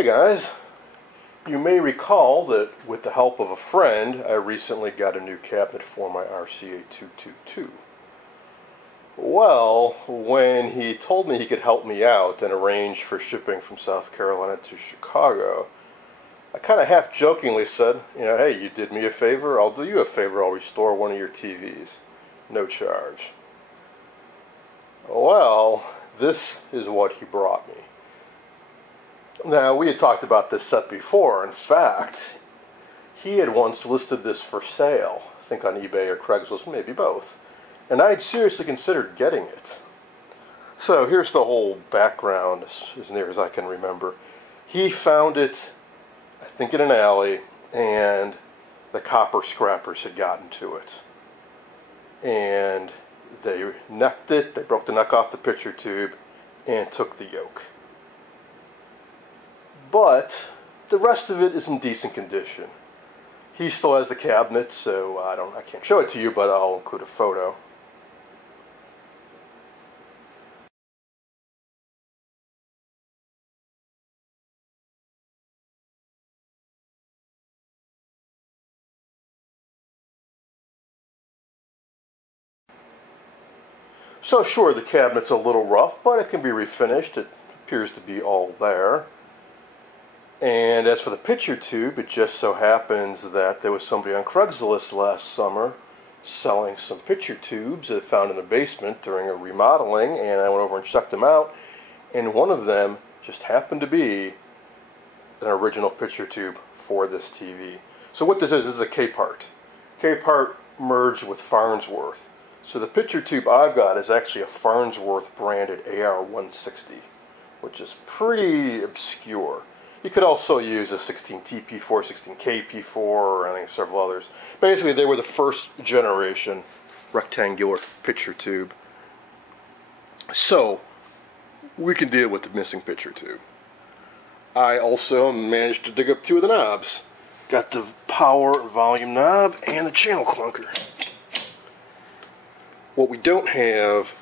Hey guys, you may recall that with the help of a friend, I recently got a new cabinet for my RCA 222. Well, when he told me he could help me out and arrange for shipping from South Carolina to Chicago, I kind of half-jokingly said, hey, you did me a favor, I'll do you a favor, I'll restore one of your TVs. No charge. Well, this is what he brought me. Now, we had talked about this set before. In fact, he had once listed this for sale, I think on eBay or Craigslist, maybe both. And I had seriously considered getting it. So here's the whole background, as near as I can remember. He found it, I think, in an alley, and the copper scrappers had gotten to it. And they necked it, they broke the neck off the picture tube, and took the yoke. But the rest of it is in decent condition. He still has the cabinet, so I can't show it to you, but I'll include a photo. So sure, the cabinet's a little rough, but it can be refinished. It appears to be all there. And as for the picture tube, it just so happens that there was somebody on Craigslist last summer selling some picture tubes that I found in the basement during a remodeling, and I went over and checked them out, and one of them just happened to be an original picture tube for this TV. So what this is a Capehart. Capehart merged with Farnsworth. So the picture tube I've got is actually a Farnsworth branded AR-160, which is pretty obscure. You could also use a 16T-P4, 16K-P4, or I think several others. Basically, they were the first generation rectangular picture tube. So, we can deal with the missing picture tube. I also managed to dig up two of the knobs. Got the power volume knob and the channel clunker. What we don't have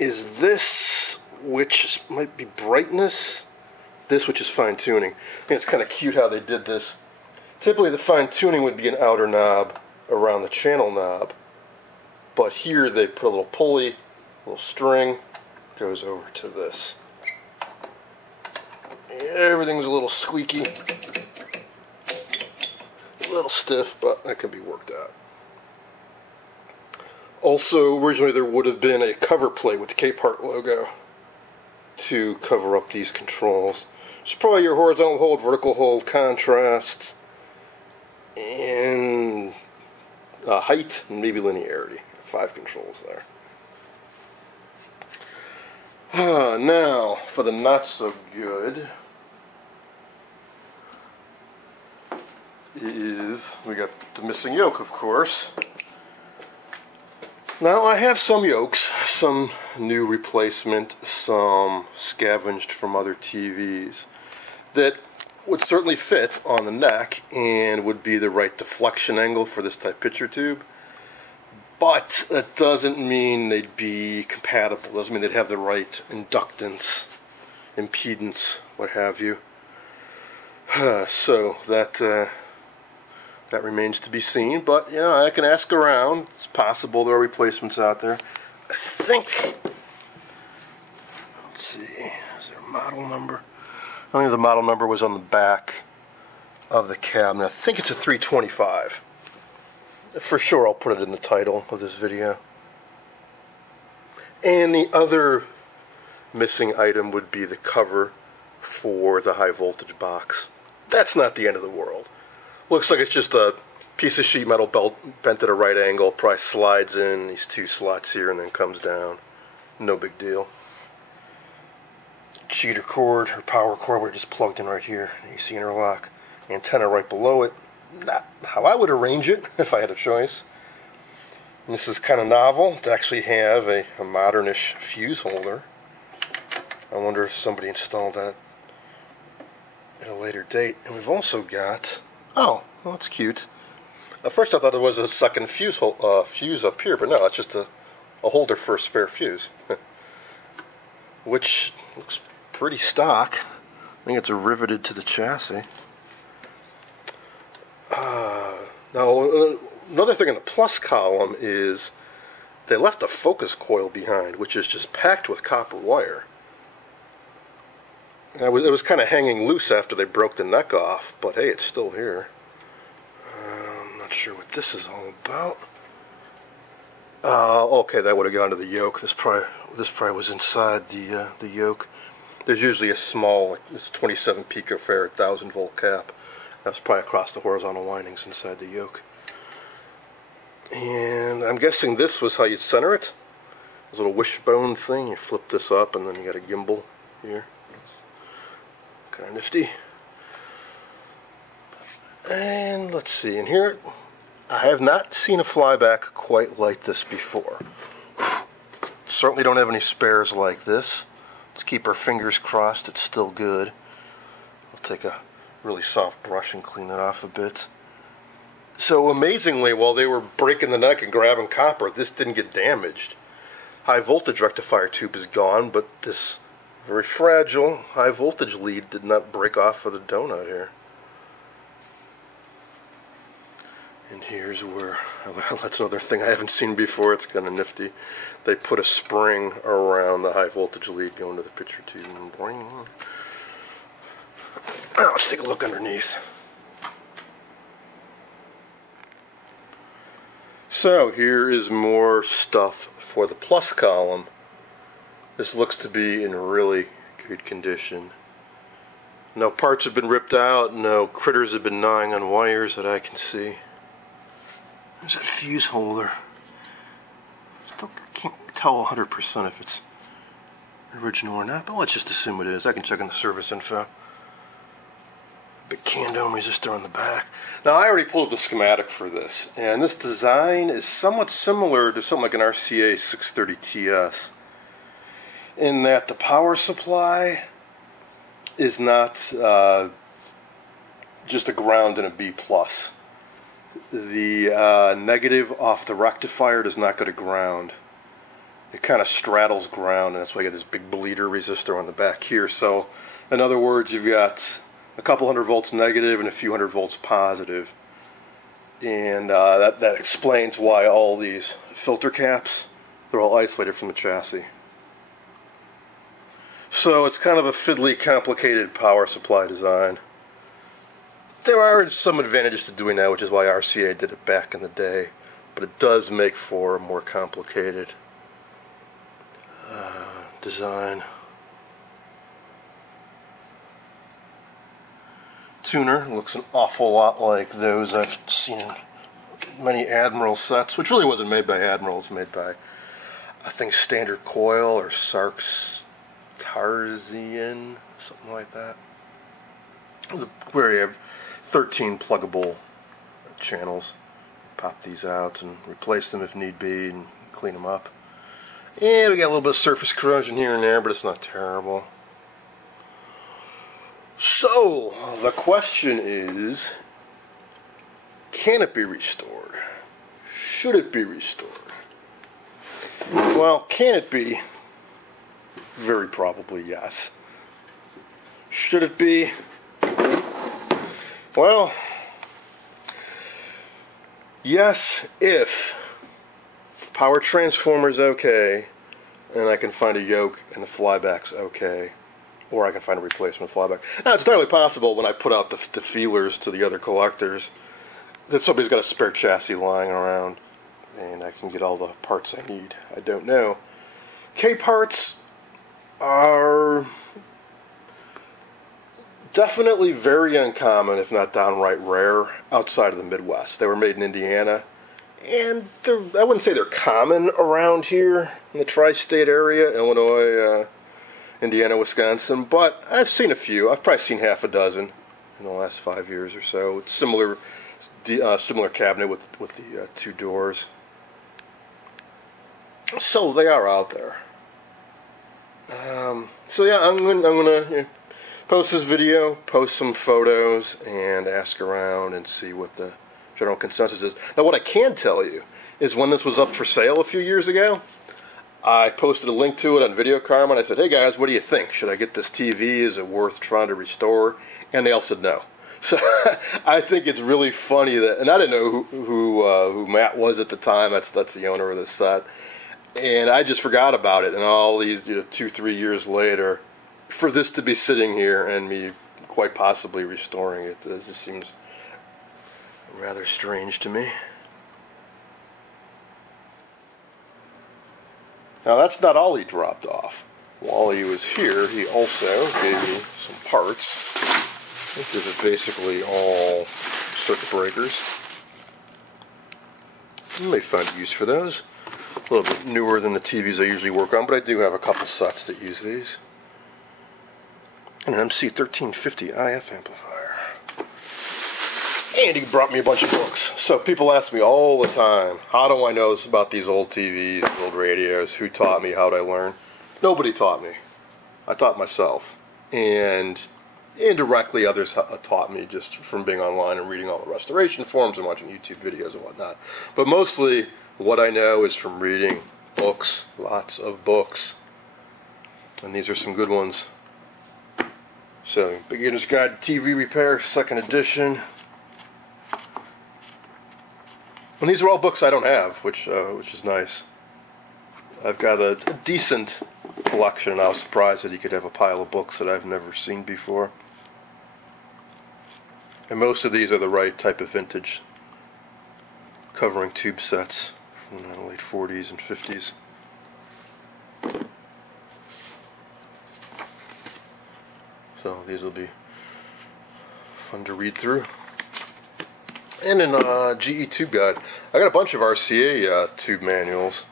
is this, which might be brightness. This, which is fine-tuning. I think it's kind of cute how they did this. Typically, the fine-tuning would be an outer knob around the channel knob. But here, they put a little pulley, a little string, goes over to this. Everything's a little squeaky. A little stiff, but that can be worked out. Also, originally there would have been a cover plate with the Capehart logo to cover up these controls. It's probably your horizontal hold, vertical hold, contrast, and height, and maybe linearity. 5 controls there. Now, for the not so good, we got the missing yoke, of course. Now, I have some yokes, some new replacement, some scavenged from other TVs that would certainly fit on the neck and would be the right deflection angle for this type picture tube. But that doesn't mean they'd be compatible. It doesn't mean they'd have the right inductance, impedance, what have you. So that remains to be seen, but I can ask around. It's possible there are replacements out there. I think, let's see, is there a model number? I think the model number was on the back of the cabinet. I think it's a 325. For sure, I'll put it in the title of this video. And the other missing item would be the cover for the high voltage box. That's not the end of the world. Looks like it's just a piece of sheet metal bent at a right angle. Probably slides in these 2 slots here and then comes down. No big deal. Cheater cord or power cord, we're just plugged in right here. AC interlock. Antenna right below it. Not how I would arrange it if I had a choice. And this is kind of novel to actually have a modernish fuse holder. I wonder if somebody installed that at a later date. And we've also got, oh, well, that's cute. At first I thought there was a second fuse up here, but no, it's just a holder for a spare fuse. Which looks pretty stock. I think it's riveted to the chassis. Now, another thing in the plus column is they left a focus coil behind, which is just packed with copper wire. And it was kind of hanging loose after they broke the neck off, but hey, it's still here. I'm not sure what this is all about. Okay, that would have gone to the yoke. This probably was inside the yoke. There's usually a small, it's 27 picofarad, 1,000 volt cap. That's probably across the horizontal windings inside the yoke. And I'm guessing this was how you'd center it. This little wishbone thing. You flip this up, and then you got a gimbal here. Kind of nifty. And let's see, in here, I have not seen a flyback quite like this before. Certainly don't have any spares like this. Let's keep our fingers crossed it's still good. I'll take a really soft brush and clean it off a bit. So amazingly, while they were breaking the neck and grabbing copper, this didn't get damaged. High voltage rectifier tube is gone, but this very fragile high voltage lead did not break off of the donut here. And here's where, well, that's another thing I haven't seen before. It's kind of nifty. They put a spring around the high voltage lead going to the picture tube. And boing. Now let's take a look underneath. So here is more stuff for the plus column. This looks to be in really good condition. No parts have been ripped out, no critters have been gnawing on wires that I can see. There's that fuse holder. Still can't tell 100% if it's original or not, but let's just assume it is. I can check in the service info. Big can dome resistor on the back. Now I already pulled up the schematic for this, and this design is somewhat similar to something like an RCA 630 TS, in that the power supply is not just a ground and a B+. The negative off the rectifier does not go to ground. It kind of straddles ground, and that's why you get this big bleeder resistor on the back here. So, in other words, you've got a couple hundred volts negative and a few hundred volts positive. And that explains why all these filter caps, they're all isolated from the chassis. So it's kind of a fiddly, complicated power supply design. There are some advantages to doing that, which is why RCA did it back in the day. But it does make for a more complicated design. Tuner looks an awful lot like those I've seen in many Admiral sets, which really wasn't made by Admiral, it was made by, I think, Standard Coil or Sark's Tarzian, something like that. Where you have 13 pluggable channels. Pop these out and replace them if need be and clean them up. Yeah, we got a little bit of surface corrosion here and there, but it's not terrible. So, the question is, can it be restored? Should it be restored? Well, can it be? Very probably yes. Should it be? Well, yes, if power transformer's okay, and I can find a yoke and the flyback's okay, or I can find a replacement flyback. Now, it's entirely possible when I put out the feelers to the other collectors that somebody's got a spare chassis lying around, and I can get all the parts I need. I don't know. Capeharts are definitely very uncommon, if not downright rare, outside of the Midwest. They were made in Indiana, and I wouldn't say they're common around here in the tri-state area, Illinois, Indiana, Wisconsin, but I've seen a few. I've probably seen half a dozen in the last 5 years or so. It's similar cabinet with the two doors. So they are out there. So yeah, I'm gonna post this video, post some photos, and ask around and see what the general consensus is. Now, what I can tell you is when this was up for sale a few years ago, I posted a link to it on Video Karma, and I said, hey guys, what do you think? Should I get this TV? Is it worth trying to restore? And they all said no. So I think it's really funny that, and I didn't know who Matt was at the time. That's the owner of this set, and I just forgot about it. And all these 2-3 years later, for this to be sitting here and me quite possibly restoring it, just seems rather strange to me. Now that's not all he dropped off. While he was here, he also gave me some parts. I think these are basically all circuit breakers. You may find use for those. A little bit newer than the TVs I usually work on, but I do have a couple sets that use these. And an MC1350 IF amplifier. And he brought me a bunch of books. So people ask me all the time, how do I know about these old TVs, old radios? Who taught me? How did I learn? Nobody taught me. I taught myself. And indirectly, others taught me just from being online and reading all the restoration forums and watching YouTube videos and whatnot. But mostly, what I know is from reading books, lots of books. And these are some good ones. So, Beginner's Guide to TV Repair, 2nd edition. And these are all books I don't have, which is nice. I've got a decent collection, and I was surprised that he could have a pile of books that I've never seen before. And most of these are the right type of vintage, covering tube sets from the late 40s and 50s. So these will be fun to read through. And in GE Tube Guide, I got a bunch of RCA tube manuals,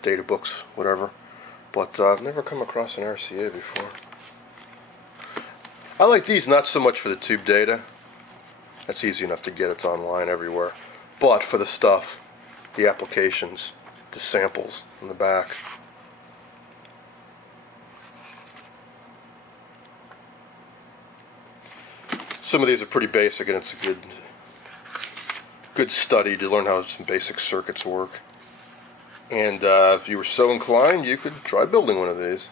data books, whatever, but I've never come across an RCA before. I like these not so much for the tube data. That's easy enough to get, it's online everywhere. But for the stuff, the applications, the samples in the back. Some of these are pretty basic, and it's a good study to learn how some basic circuits work. And if you were so inclined, you could try building one of these.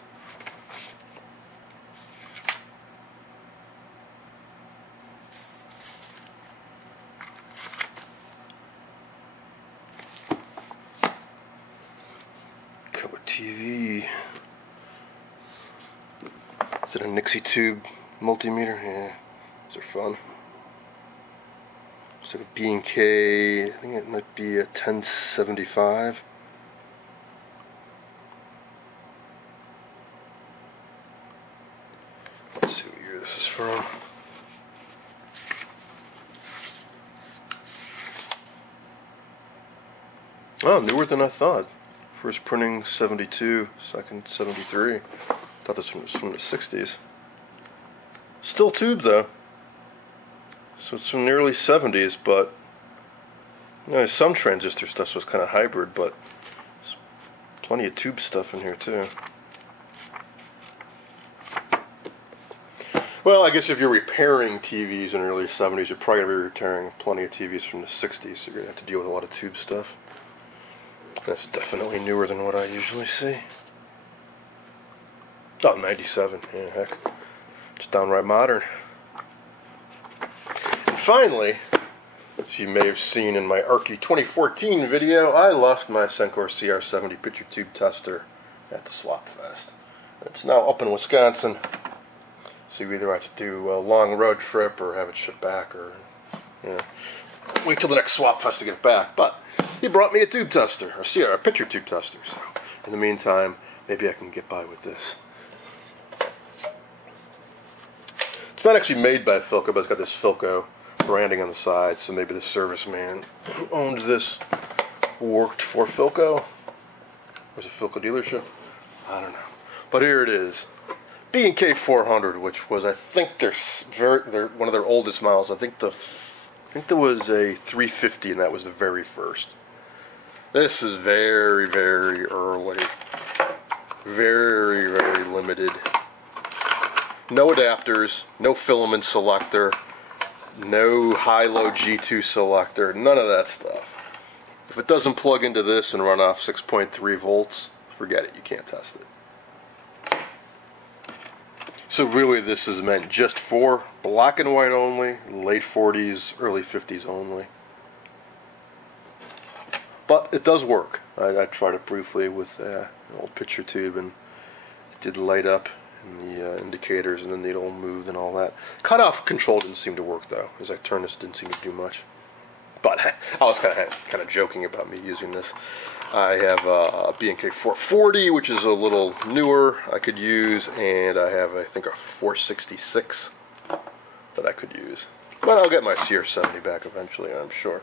Color TV. Is it a Nixie tube multimeter? Yeah, those are fun. It's like a B&K, I think it might be a 1075. Let's see what year this is from. Oh, newer than I thought. First printing 72, second 73. Thought this one was from the 60s. Still tube though. So it's from the early 70s, but some transistor stuff was kind of hybrid, but there's plenty of tube stuff in here too. Well, I guess if you're repairing TVs in the early 70s, you're probably going to be repairing plenty of TVs from the 60s, so you're going to have to deal with a lot of tube stuff. That's definitely newer than what I usually see. Oh, 97, yeah, heck. It's downright modern. And finally, as you may have seen in my Archie 2014 video, I left my Sencor CR70 picture tube tester at the Swap Fest. It's now up in Wisconsin. So you either have to do a long road trip or have it shipped back, or wait till the next Swap Fest to get it back. But he brought me a tube tester, a picture tube tester. So in the meantime, maybe I can get by with this. It's not actually made by Philco, but it's got this Philco branding on the side. So maybe the serviceman who owned this worked for Philco. Was a Philco dealership? I don't know. But here it is. B&K 400, which was, I think, they're one of their oldest models. I think there was a 350, and that was the very first. This is very, very early. Very, very limited. No adapters, no filament selector, no high-low G2 selector, none of that stuff. If it doesn't plug into this and run off 6.3 volts forget it. You can't test it. So really this is meant just for black and white only, late 40s, early 50s only. But it does work. I tried it briefly with an old picture tube, and it did light up, and the indicators and the needle moved and all that. Cutoff control didn't seem to work though. As I turned this, it didn't seem to do much. But I was kind of joking about me using this. I have a B&K 440, which is a little newer I could use, and I have, I think, a 466 that I could use. But I'll get my CR70 back eventually, I'm sure.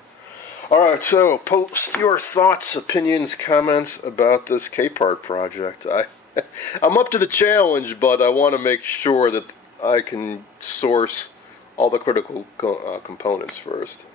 Alright, so post your thoughts, opinions, comments about this Capehart project. I'm up to the challenge, but I want to make sure that I can source all the critical components first.